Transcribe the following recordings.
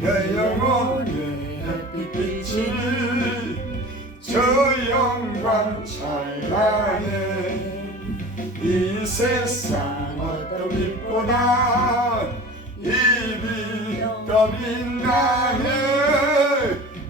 내 영혼의 햇빛이 저 영광 찬란해 이 세상 어떤 빛보다 이 빛더 빛나네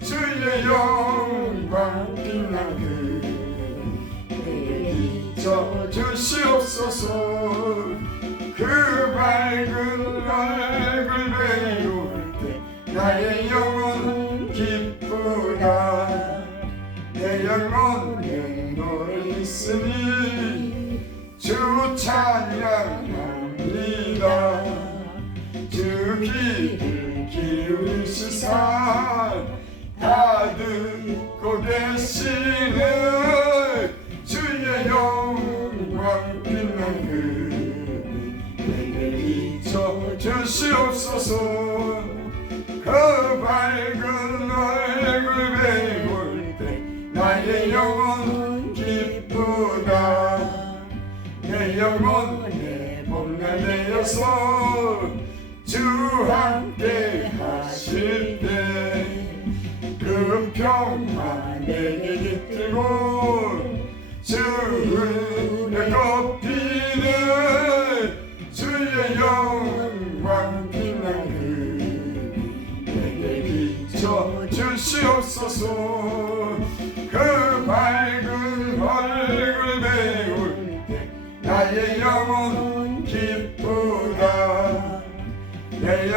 주의 영광 빛나네 비춰 주시옵소서 영혼에 너를 있으니 주 찬양합니다. 주 귀를 기울이시사 다 듣고 계시네 주의 영광 빛나는 내게 비춰 주시옵소서 영혼에 봄날 내어서 주 함께 하실 때그 평화 내게 깃들고 주의 꺾이네. 주의 영광 빛나는 내게 비춰 주시옵소서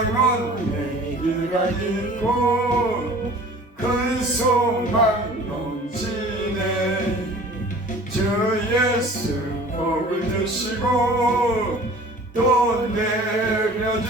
내 영혼에 이가 있고 큰 소망 넘치네. 주 예수 복을 주시고 또 내려주시네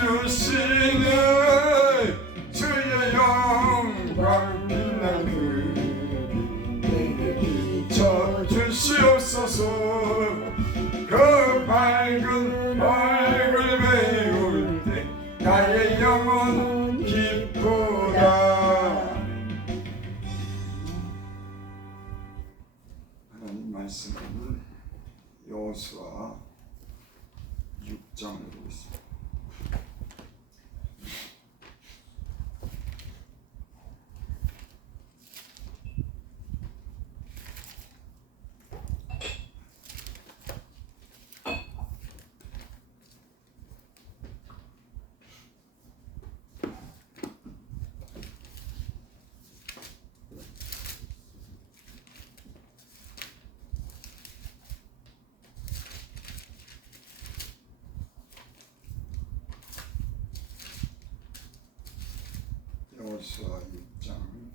여호수아 6장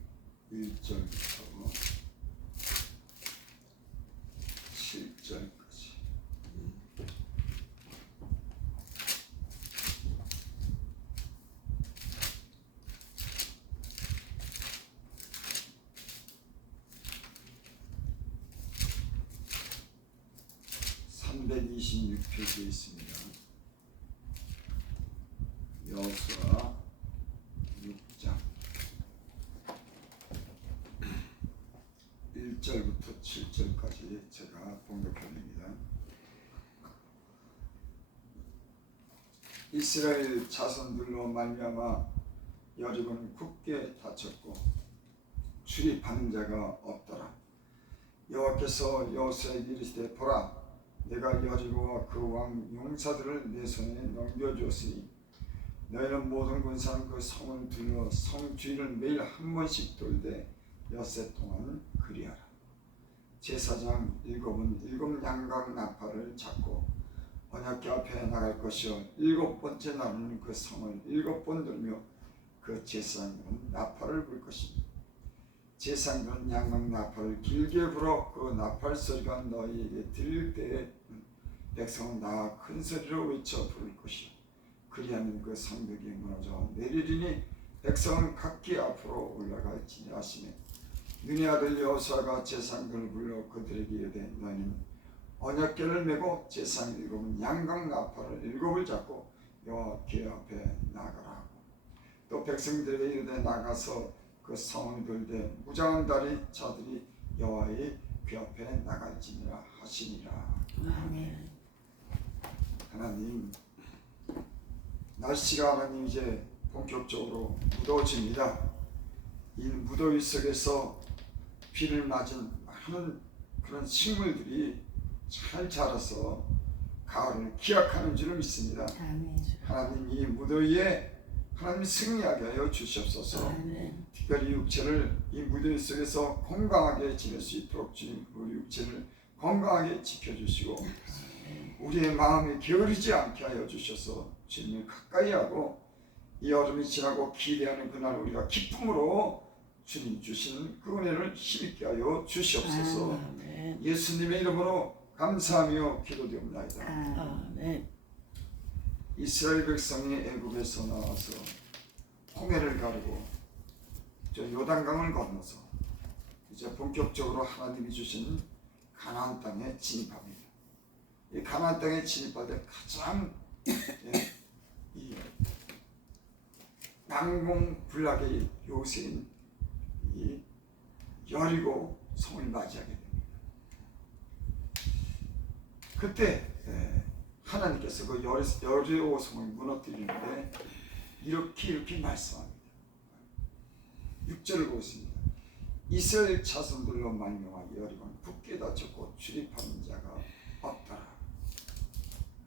1절부터 7절까지. (326페이지에) 있습니다. 여호수아 6장 1절부터 7절까지 제가 봉독합니다. 이스라엘 자손들로 말미암아 여리고는 굳게 닫혔고 출입하는 자가 없더라. 여호와께서 여호수아에게 이르시되 보라 내가 여리고와 그 왕 용사들을 내 손에 넘겨주었으니 너희는 모든 군사는 그 성을 둘러 성 주위를 매일 한 번씩 돌되 엿새 동안 그리하라. 제사장 일곱은 일곱 양각 나팔을 잡고 언약궤 앞에 나갈 것이요. 일곱 번째 날은 그 성을 일곱 번 돌며 그 제사장은 나팔을 불 것이니 제사장은 양각 나팔을 길게 불어 그 나팔 소리가 너희에게 들릴 때에 백성은 나 큰 소리로 외쳐 부를 것이요. 그리하면 그 성벽이 무너져 내리리니 백성은 각기 앞으로 올라갈지니 하시네 눈의 아들 여호수아가 제사장들을 불러 그들에게 이르되 너희는 언약궤를 메고 제사장 일곱은 양각 나팔을 일곱을 잡고 여호와 궤 앞에 나가라 하고 또 백성들에게 이르되 나가서 그 성을 돌되 무장한 다리 자들이 여호와의 궤 앞에 나갈지니라 하시니라 아멘. 하나님 날씨가 하나님 이제 본격적으로 무더워집니다. 이 무더위 속에서 비를 맞은 많은 그런 식물들이 잘 자라서 가을을 기약하는 줄을 믿습니다. 아멘. 하나님 이 무더위에 하나님 승리하게 하여 주시옵소서. 아멘. 특별히 육체를 이 무더위 속에서 건강하게 지낼 수 있도록 주님 우리 육체를 건강하게 지켜주시고 우리의 마음이 게으르지 않게 하여 주셔서 주님을 가까이 하고 이 여름이 지나고 기대하는 그날 우리가 기쁨으로 주님 주신 그 은혜를 힘있게 하여 주시옵소서 아멘. 예수님의 이름으로 감사하며 기도드립니다 아멘. 이스라엘 백성이 애굽에서 나와서 홍해를 가르고 저 요단강을 건너서 이제 본격적으로 하나님이 주신 가나안 땅에 진입합니다. 이 가나안 땅에 진입할 때 가장 예, 이 난공불락의 요새인 이 여리고 성을 맞이하게 됩니다. 그때 예, 하나님께서 그 여리- 여리고 성을 무너뜨리는데 이렇게 이렇게 말씀합니다. 6절을 보겠습니다. 이스라엘 자손들로 말미암아 여리고는 굳게 닫혔고 출입하는 자가 없더라.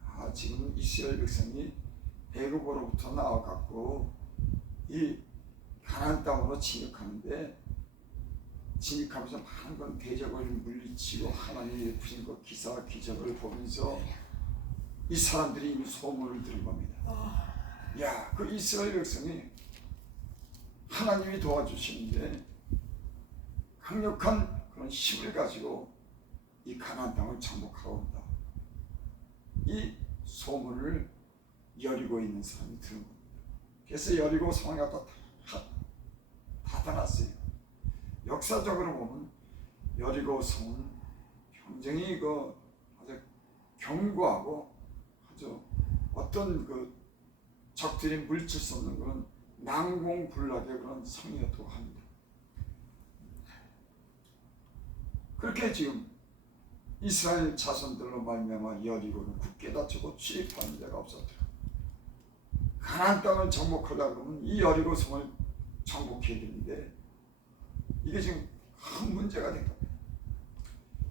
아 지금 이스라엘 백성이 애굽으로부터 나와갖고 이 가나안 땅으로 진입하는데 진입하면서 많은 건 대적을 물리치고 하나님이 베푸신 그 기사와 기적을 보면서 이 사람들이 이미 소문을 들은 겁니다. 야, 그 이스라엘 백성이 하나님이 도와주시는데 강력한 그런 힘을 가지고 이 가나안 땅을 정복하러 온다. 이 소문을 여리고 있는 사람이 들은 겁니다. 그래서 여리고 성을 갖다 다, 다 닫았어요. 역사적으로 보면 여리고 성은 굉장히 그 아주 견고하고 아주 어떤 그 적들이 물칠 수 없는 그런 난공불락의 그런 성이었다고 합니다. 그렇게 지금 이스라엘 자손들로 말미암아 여리고는 굳게 닫히고 출입하는 데가 없었더라. 가나안 땅을 정복하려 그러면 이 여리고 성을 정복해야 되는데 이게 지금 큰 문제가 된 겁니다.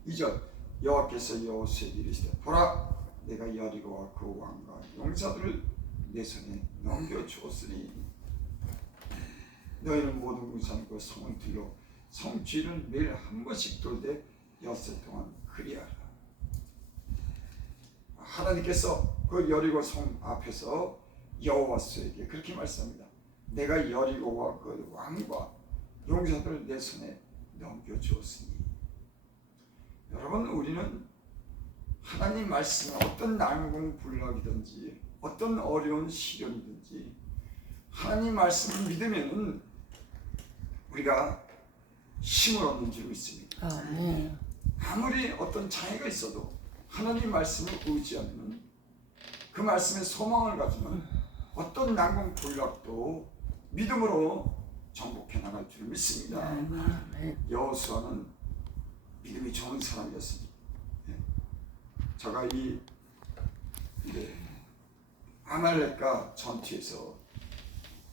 2절 여호와께서 여호수에게 이르시되 보라 내가 여리고와 그 왕과 용사들을 내 손에 넘겨 주었으니 너희는 모든 군산 그 성을 들러 성 주위를 매일 한 번씩 돌되 엿새 동안 그리하라 하나님께서 그 여리고 성 앞에서 여호와스에게 그렇게 말씀합니다 내가 여리고와 그 왕과 용사들을 내 손에 넘겨주었으니 여러분 우리는 하나님 말씀에 어떤 난공불락이든지 어떤 어려운 시련이든지 하나님 말씀을 믿으면 우리가 힘을 얻는 줄 믿습니다. 아멘. 아무리 어떤 장애가 있어도 하나님 말씀을 의지하면 그 말씀에 소망을 가지면 어떤 난공 불락도 믿음으로 정복해 나갈 줄 믿습니다. 아멘. 여호수아는 믿음이 좋은 사람이었습니다. 예. 제가 이 이제 아말렉과 전투에서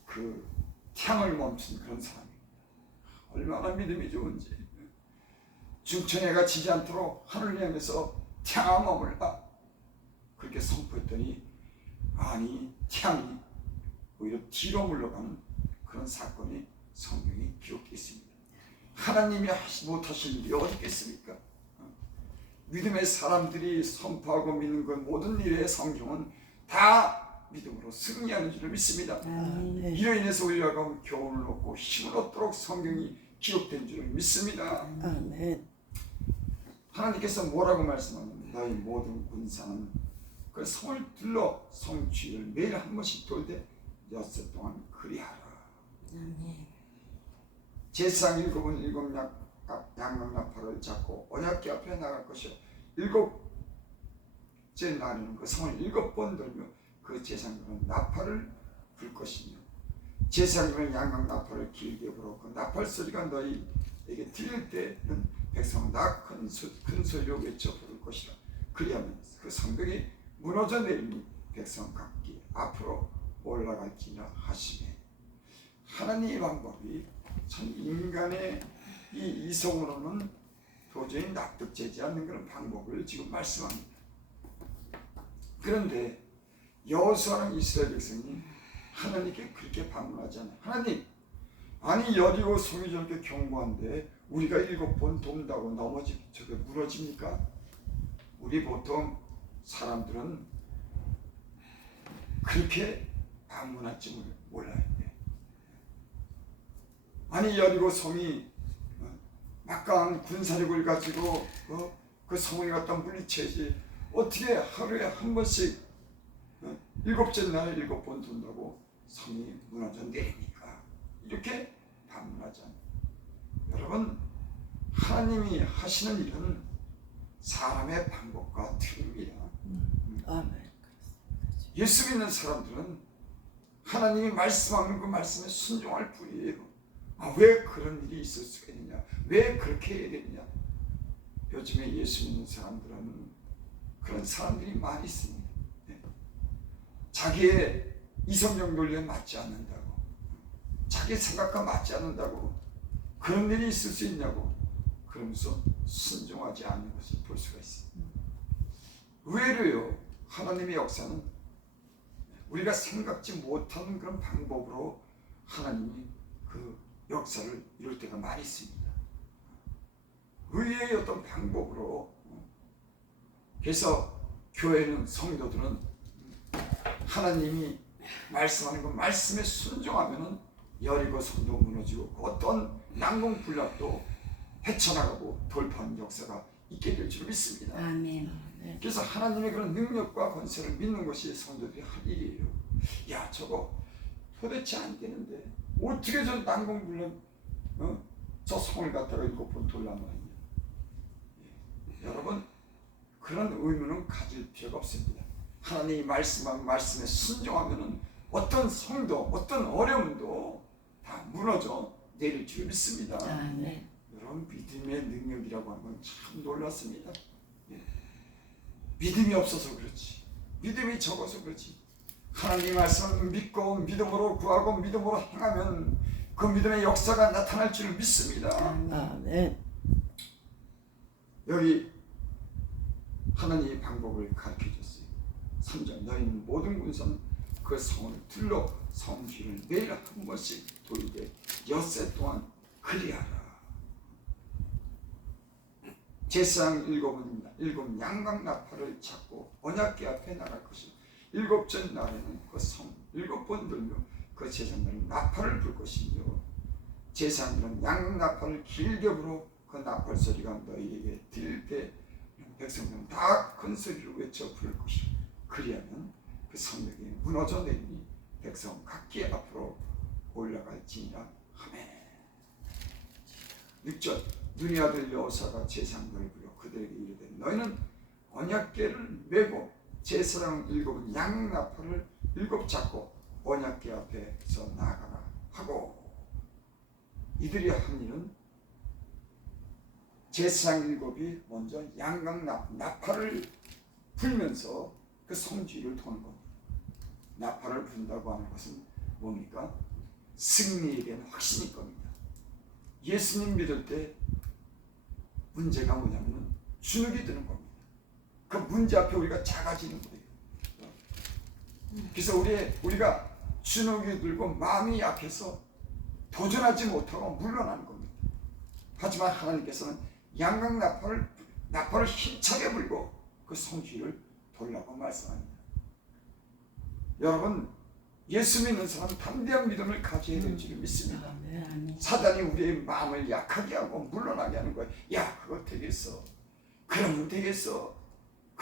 그 태양을 멈춘 그런 사람입니다. 얼마나 믿음이 좋은지 중천해가 지지 않도록 하늘을 향해서 태양아 머물라 그렇게 선포했더니 아니 태양이 오히려 뒤로 물러가는 그런 사건이 성경에 기록되어 있습니다. 하나님이 하시 못하실 일이 어디 있겠습니까? 어? 믿음의 사람들이 선포하고 믿는 그 모든 일의 성경은 다 믿음으로 승리하는 줄을 믿습니다. 아멘. 이로 인해서 우리가 교훈을 얻고 힘을 얻도록 성경이 기록된 줄을 믿습니다. 아멘. 하나님께서 뭐라고 말씀하냐면 너희 모든 군사는 그 성을 둘러 성 주위를 매일 한 번씩 돌되 엿새 동안 그리하라. 아멘. 제상 일곱은 일곱 양, 양각 나팔을 잡고 언약궤 앞에 나갈 것이요. 일곱째 날에는 그 성을 일곱 번 돌며 그 제상들은 나팔을 불 것이며 제상들은 양각 나팔을 길게 불어 그 나팔 소리가 너희에게 들릴 때는 백성은 나큰 큰 소리로 외쳐 부를 것이라. 그리하면 그 성벽이 무너져 내리니 백성 각기 앞으로 올라갈지라 하시매 하나님의 방법이 참 인간의 이 이성으로는 도저히 납득되지 않는 그런 방법을 지금 말씀합니다. 그런데 여호수아는 이스라엘 백성이 하나님께 그렇게 방문하지 않아요. 하나님, 아니 여리고 성이 저렇게 견고한데 우리가 일곱 번 돈다고 넘어지 저게 무너집니까? 우리 보통 사람들은 그렇게 방문할지 몰- 몰라요. 예. 아니 여리고 성이 어, 막강한 군사력을 가지고 어, 그 성을 갖다 물리쳐야지 어떻게 하루에 한 번씩 어, 일곱째 날 일곱 번 돈다고 성이 무너져 내립니까? 이렇게 않아요. 여러분 하나님이 하시는 일은 사람의 방법과 틀립니다. 아멘. 예수 믿는 사람들은 하나님이 말씀하는 그 말씀에 순종할 뿐이에요. 아, 왜 그런 일이 있을 수가 있느냐? 왜 그렇게 해야 되느냐? 요즘에 예수 믿는 사람들은 그런 사람들이 많이 있습니다. 네. 자기의 이성적 논리에 맞지 않는다고, 자기 생각과 맞지 않는다고 그런 일이 있을 수 있냐고 그러면서 순종하지 않는 것을 볼 수가 있습니다. 의외로요, 하나님의 역사는 우리가 생각지 못하는 그런 방법으로 하나님이 그 역사를 이룰 때가 많이 있습니다. 의외의 어떤 방법으로 그래서 교회는 성도들은 하나님이 말씀하는 그 말씀에 순종하면은 여리고 성도 무너지고 그 어떤 난공불락도 헤쳐나가고 돌파하는 역사가 있게 될 줄 믿습니다. 아멘. 그래서 하나님의 그런 능력과 권세를 믿는 것이 성도들이 할 일이에요. 야 저거 도대체 안 되는데 어떻게 저 난공불락 어? 저 성을 갖다가 일곱 번 돌라마냐 예. 여러분 그런 의무는 가질 필요가 없습니다. 하나님이 말씀한 말씀에 순종하면은 어떤 성도 어떤 어려움도 다 무너져 내릴 줄 믿습니다. 아멘. 여러분 믿음의 능력이라고 하는 건 참 놀랐습니다. 예. 믿음이 없어서 그렇지. 믿음이 적어서 그렇지. 하나님 말씀을 믿고 믿음으로 구하고 믿음으로 행하면 그 믿음의 역사가 나타날 줄 믿습니다. 아멘. 여기 하나님의 방법을 가르쳐 줬어요. 3절 너희는 모든 군선 그 성을 둘러 성 뒤를 매일 한 번씩 돌리되 엿새 동안 그리하라. 제사장 일곱은 일곱 양각 나팔을 잡고 언약궤 앞에 나갈 것이 일곱째 날에는 그성 일곱 번 돌며 그 제사장들은 나팔을 불 것이며 제사장들은 양각 나팔을 길게 불어 그 나팔 소리가 너희에게 들릴 때 백성들은 다 큰 소리로 외쳐 부를 것이요 그리하면 그 성벽이 무너져 내리니 백성 각기 앞으로 올라갈지니라. 아멘. 6절 눈의 아들 여호사가 제사장들을 불러 그들에게 이르되 너희는 언약궤를 메고 제사장 일곱은 양나팔을 일곱 잡고 언약궤 앞에서 나가라 하고 이들이 한 일은 제사장 일곱이 먼저 나- 나팔을 불면서 그 성지를 도는 겁니다. 나팔을 분다고 하는 것은 뭡니까? 승리에 대한 확신일 겁니다. 예수님 믿을 때 문제가 뭐냐면 주눅이 드는 겁니다. 그 문제 앞에 우리가 작아지는 거예요. 그래서 우리 우리가 주눅이 들고 마음이 약해서 도전하지 못하고 물러나는 겁니다. 하지만 하나님께서는 양각 나팔을 나팔을 힘차게 불고 그 성취를 돌라고 말씀합니다. 여러분 예수 믿는 사람은 담대한 믿음을 가져야 될 줄을 믿습니다. 아멘. 아멘. 사단이 우리의 마음을 약하게 하고 물러나게 하는 거예요. 야, 그거 되겠어. 그러면 되겠어.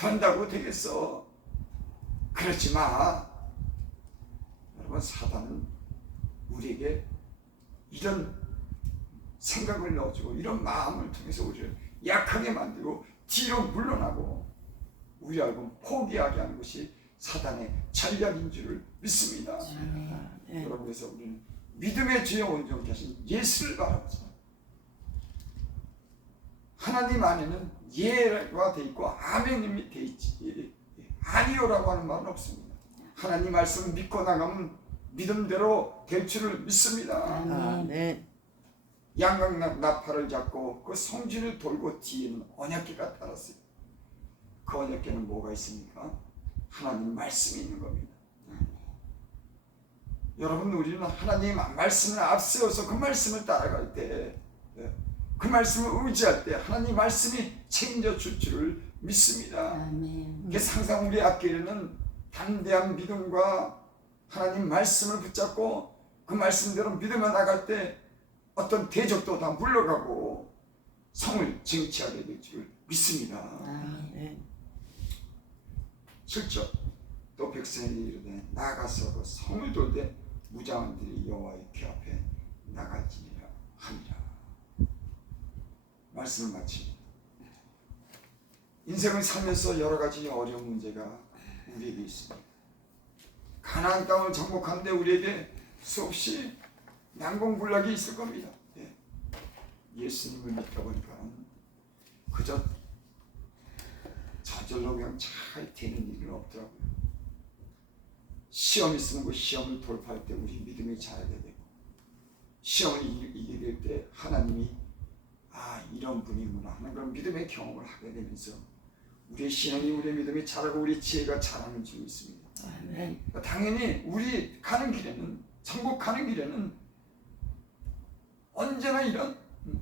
그런다고 되겠어. 그렇지 마. 여러분, 사단은 우리에게 이런 생각을 넣어주고 이런 마음을 통해서 우리를 약하게 만들고 뒤로 물러나고 우리 알고 포기하게 하는 것이 사단의 전략인 줄을 믿습니다. 아멘. 여러분 그래서 우리는 믿음의 주여 온전케 하신 예수를 바라보자. 하나님 안에는 예가 돼 있고 아멘임이 돼 있지. 아니요라고 하는 말은 없습니다. 하나님 말씀 믿고 나가면 믿음대로 될 줄을 믿습니다. 아멘. 양각 나- 나팔을 잡고 그 성진을 돌고 뒤에는 언약궤가 따랐어요. 그 언약궤는 뭐가 있습니까? 하나님 말씀이 있는 겁니다. 여러분 우리는 하나님 말씀을 앞세워서 그 말씀을 따라갈 때, 예, 그 말씀을 의지할 때 하나님 말씀이 책임져 줄 줄을 믿습니다. 아멘. 그래서 항상 우리 앞길에는 담대한 믿음과 하나님 말씀을 붙잡고 그 말씀대로 믿으며 나갈 때 어떤 대적도 다 물러가고 성을 쟁취하게 될 줄 믿습니다. 아멘. 또 백성이 이르되 나가서 그 성을 돌되 무장들이 여호와의 궤 앞에 나갈지니라 하니라. 말씀을 마칩니다. 인생을 살면서 여러 가지 어려운 문제가 우리에게 있습니다. 가나안 땅을 정복하는데 우리에게 수없이 난공불락이 있을 겁니다. 예. 예수님을 믿다 보니까 그저 저절로 그냥 잘 되는 일은 없더라고요. 시험 있으면 그 시험을 돌파할 때 우리 믿음이 자라게 되고 시험을 이- 이기게 될때 하나님이 아 이런 분이구나 하는 그런 믿음의 경험을 하게 되면서 우리의 신앙이 우리의 믿음이 자라고 우리 지혜가 자라는 줄 믿습니다. 아멘. 그러니까 당연히 우리 가는 길에는 천국 가는 길에는 언제나 이런 음,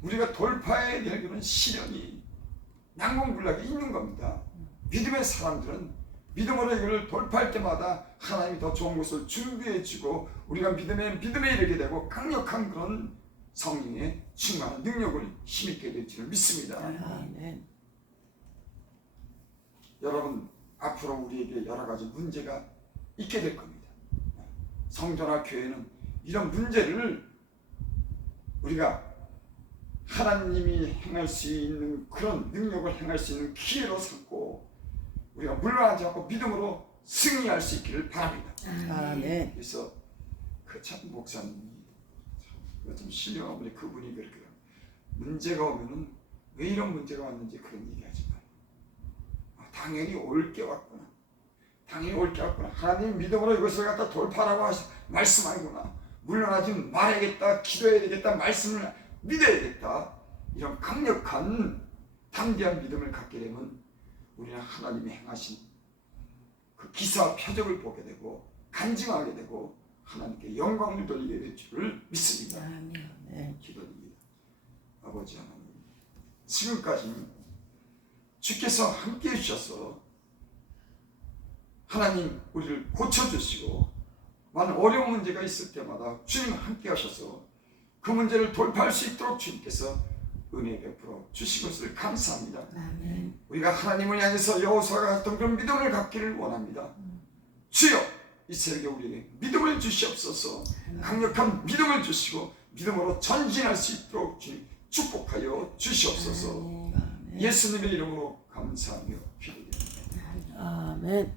우리가 돌파해야 될 그런 시련이 난공불락이 있는 겁니다. 믿음의 사람들은 믿음으로 이걸 돌파할 때마다 하나님이 더 좋은 것을 준비해 주고 우리가 믿음에 믿음에 이르게 되고 강력한 그런 성령의 충만한 능력을 힘있게 될 줄 믿습니다. 아멘. 여러분 앞으로 우리에게 여러 가지 문제가 있게 될 겁니다. 성전화 교회는 이런 문제를 우리가 하나님이 행할 수 있는 그런 능력을 행할 수 있는 기회로 삼고 우리가 물러나지 않고 믿음으로 승리할 수 있기를 바랍니다. 아멘. 그래서 그 참 목사님이 참, 좀 신령하면 그분이 그렇게 해요. 문제가 오면은 왜 이런 문제가 왔는지 그런 얘기하지 마요. 아, 당연히 올게 왔구나. 당연히 올게 왔구나. 하나님 믿음으로 이것을 갖다 돌파라고 하시, 말씀하구나. 물러나지 말아야겠다. 기도해야 되겠다. 말씀을 믿어야겠다. 이런 강력한 담대한 믿음을 갖게 되면 우리는 하나님이 행하신 그 기사와 표적을 보게 되고 간증하게 되고 하나님께 영광을 돌리게 될 줄을 믿습니다. 아멘. 기도드립니다. 아버지 하나님, 지금까지 주께서 함께 해주셔서 하나님 우리를 고쳐주시고 많은 어려운 문제가 있을 때마다 주님 함께 하셔서 그 문제를 돌파할 수 있도록 주님께서 은혜 베풀어 주신 것을 감사합니다. 아멘. 우리가 하나님을 향해서 여호수아가 했던 그런 믿음을 갖기를 원합니다. 주여 이 새벽에 우리에게 믿음을 주시옵소서 강력한 믿음을 주시고 믿음으로 전진할 수 있도록 주님 축복하여 주시옵소서. 예수님의 이름으로 감사하며 기도드립니다. 아멘.